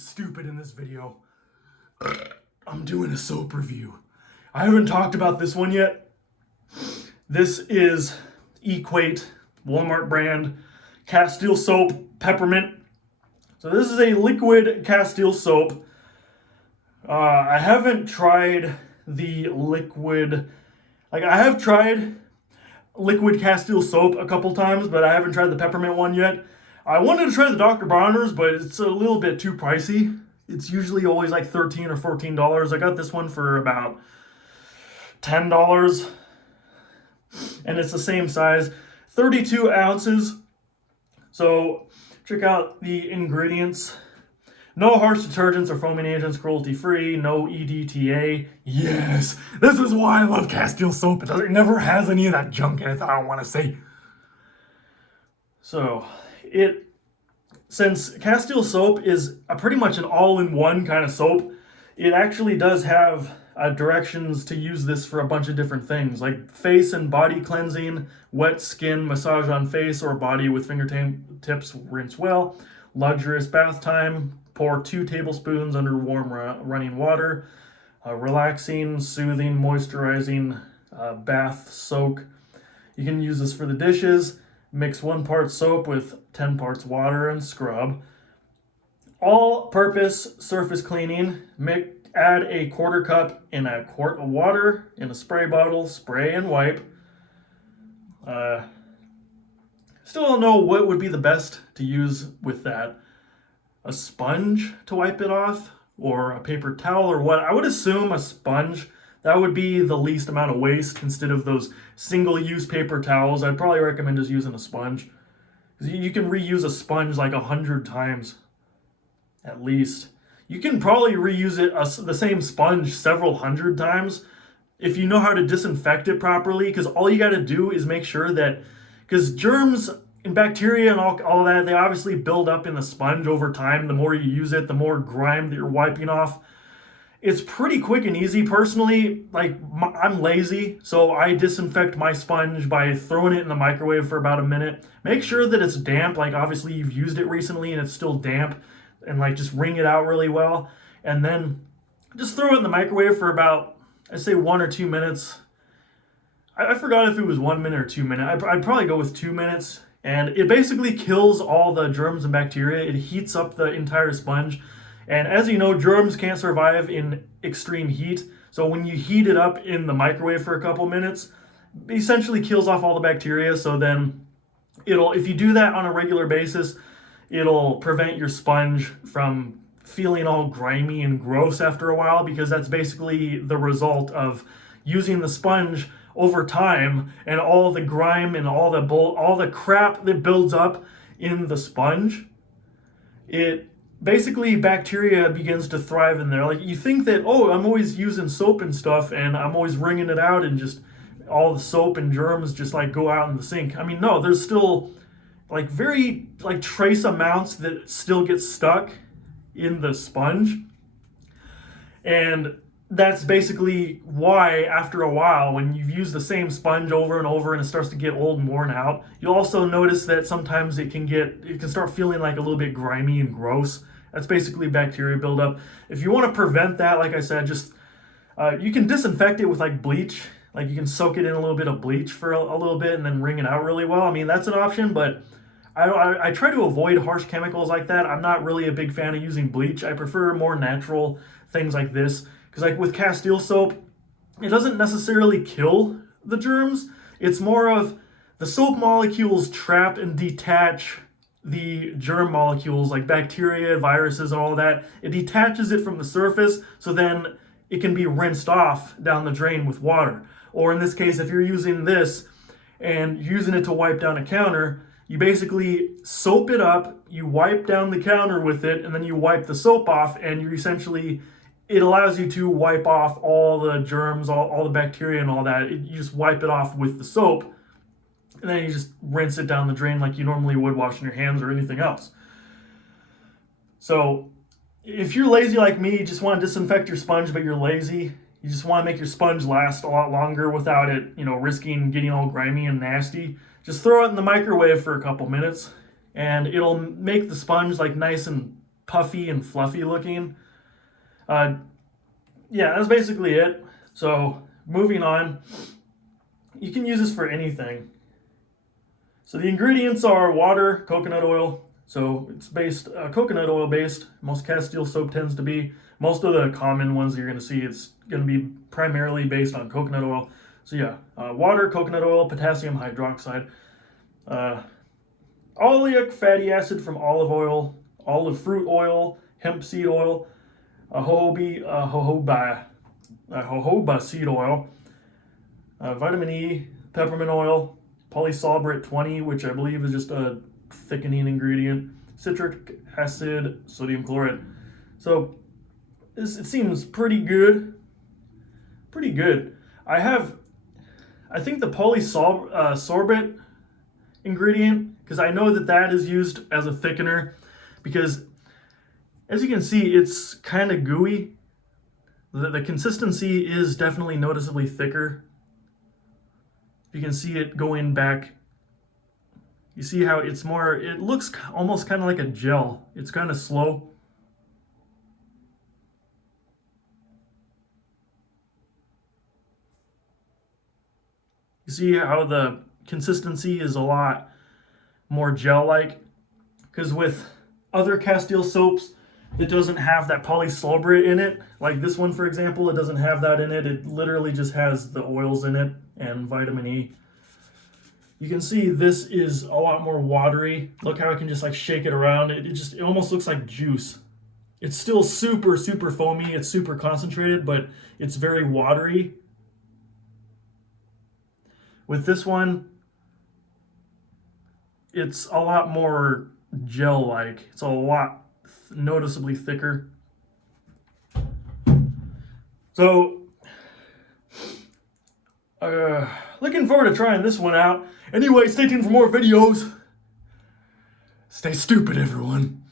stupid in this video. I'm doing a soap review. I haven't talked about this one yet. This is Equate, Walmart brand, Castile soap, peppermint. So this is a liquid Castile soap. I haven't tried the liquid, I have tried liquid Castile soap a couple times, but I haven't tried the peppermint one yet. I wanted to try the Dr. Bronner's, but it's a little bit too pricey. It's usually always like $13 or $14. I got this one for about $10, and it's the same size, 32 ounces. So check out the ingredients. No harsh detergents or foaming agents, cruelty-free, no EDTA. Yes, this is why I love Castile soap. It never has any of that junk in it that I don't want to say. So, since Castile soap is pretty much an all-in-one kind of soap, it actually does have directions to use this for a bunch of different things, like face and body cleansing, wet skin, massage on face or body with fingertips, rinse well, luxurious bath time, pour 2 tablespoons under warm running water, relaxing, soothing, moisturizing bath soak. You can use this for the dishes. Mix 1 part soap with 10 parts water and scrub. All-purpose surface cleaning. Add a 1/4 cup in a quart of water in a spray bottle. Spray and wipe. Still don't know what would be the best to use with that. A sponge to wipe it off, or a paper towel, or what? I would assume a sponge. That would be the least amount of waste instead of those single-use paper towels. I'd probably recommend just using a sponge. You can reuse a sponge like 100 times, at least. You can probably reuse the same sponge several hundred times if you know how to disinfect it properly, because all you got to do is make sure that, because germs and bacteria and all that, they obviously build up in the sponge over time. The more you use it, the more grime that you're wiping off. It's pretty quick and easy. Personally, I'm lazy, so I disinfect my sponge by throwing it in the microwave for about a minute. Make sure that it's damp, obviously you've used it recently and it's still damp, and just wring it out really well. And then just throw it in the microwave for about, I'd say 1 or 2 minutes. I forgot if it was 1 minute or 2 minutes. I'd probably go with 2 minutes. And it basically kills all the germs and bacteria. It heats up the entire sponge. And as you know, germs can't survive in extreme heat. So when you heat it up in the microwave for a couple minutes, it essentially kills off all the bacteria. So then if you do that on a regular basis, it'll prevent your sponge from feeling all grimy and gross after a while, because that's basically the result of using the sponge over time, and all the grime and all the crap that builds up in the sponge, it basically, bacteria begins to thrive in there. You think that, oh, I'm always using soap and stuff and I'm always wringing it out and just all the soap and germs just go out in the sink. I mean, no, there's still very trace amounts that still get stuck in the sponge. And that's basically why, after a while, when you've used the same sponge over and over and it starts to get old and worn out, you'll also notice that sometimes it can start feeling a little bit grimy and gross. That's basically bacteria buildup. If you want to prevent that, like I said, just you can disinfect it with bleach. You can soak it in a little bit of bleach for a little bit and then wring it out really well. I mean, that's an option, but I try to avoid harsh chemicals like that. I'm not really a big fan of using bleach. I prefer more natural things like this. Because with Castile soap, it doesn't necessarily kill the germs. It's more of the soap molecules trap and detach the germ molecules, like bacteria, viruses, and all that. It detaches it from the surface, so then it can be rinsed off down the drain with water. Or in this case, if you're using this and using it to wipe down a counter, you basically soap it up, you wipe down the counter with it, and then you wipe the soap off, and you're essentially, it allows you to wipe off all the germs, all the bacteria and all that. You just wipe it off with the soap, and then you just rinse it down the drain like you normally would washing your hands or anything else. So if you're lazy like me, you just want to disinfect your sponge, but you're lazy, you just want to make your sponge last a lot longer without it, risking getting all grimy and nasty, just throw it in the microwave for a couple minutes, and it'll make the sponge nice and puffy and fluffy looking. Yeah, that's basically it. So moving on, you can use this for anything. So the ingredients are water, coconut oil. So it's based coconut oil based. Most Castile soap tends to be. Most of the common ones you're going to see, it's going to be primarily based on coconut oil. So yeah, water, coconut oil, potassium hydroxide, oleic fatty acid from olive oil, olive fruit oil, hemp seed oil, jojoba seed oil, vitamin E, peppermint oil, polysorbate 20, which I believe is just a thickening ingredient, citric acid, sodium chloride. So it seems pretty good. Pretty good. I think the polysorbate ingredient, because I know that is used as a thickener, because as you can see, it's kind of gooey. The consistency is definitely noticeably thicker. You can see it going back. You see how it's more, it looks almost kind of like a gel. It's kind of slow. You see how the consistency is a lot more gel-like? Because with other Castile soaps, it doesn't have that polysorbate in it. Like this one, for example, it doesn't have that in it. It literally just has the oils in it and vitamin E. You can see this is a lot more watery. Look how I can just like shake it around. It almost looks like juice. It's still super, super foamy. It's super concentrated, but it's very watery. With this one, it's a lot more gel-like. It's a lot noticeably thicker. So, looking forward to trying this one out. Anyway, stay tuned for more videos. Stay stupid, everyone.